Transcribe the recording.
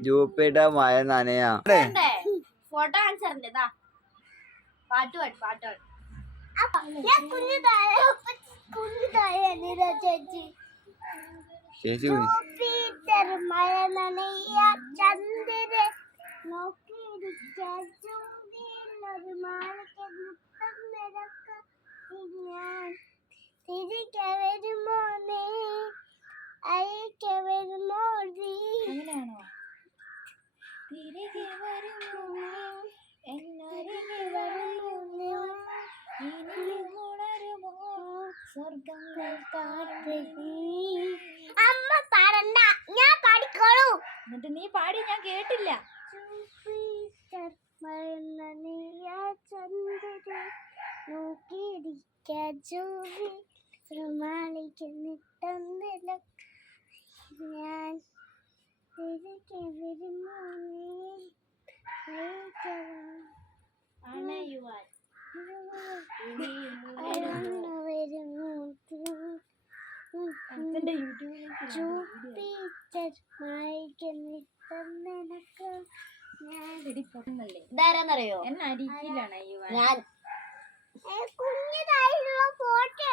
ജൂപ്പിയുടെ മഴ നനയാ ഫോട്ടോ കാണിച്ചാ പാട്ട് ചേച്ചി മഴ നനയ ചന്ദ്ര തിരികെ വരുമോനെ അയക്കെ വരുമോ അങ്ങനെയാണോ തിരികെ വരുമോ എന്നരികെ വരുമോ ഉണരുമോ സ്വർഗങ്ങൾ കാട്ടി അമ്മ പാടണ്ട ഞാൻ പാടിക്കോളൂ എന്നിട്ട് നീ പാടി ഞാൻ കേട്ടില്ല ഞാൻ തിരികെ വരുമോ അണയുവാൻ ഇതാരാന്നറിയോ ഞാൻ കുഞ്ഞതായിട്ടുള്ള ഫോട്ടോ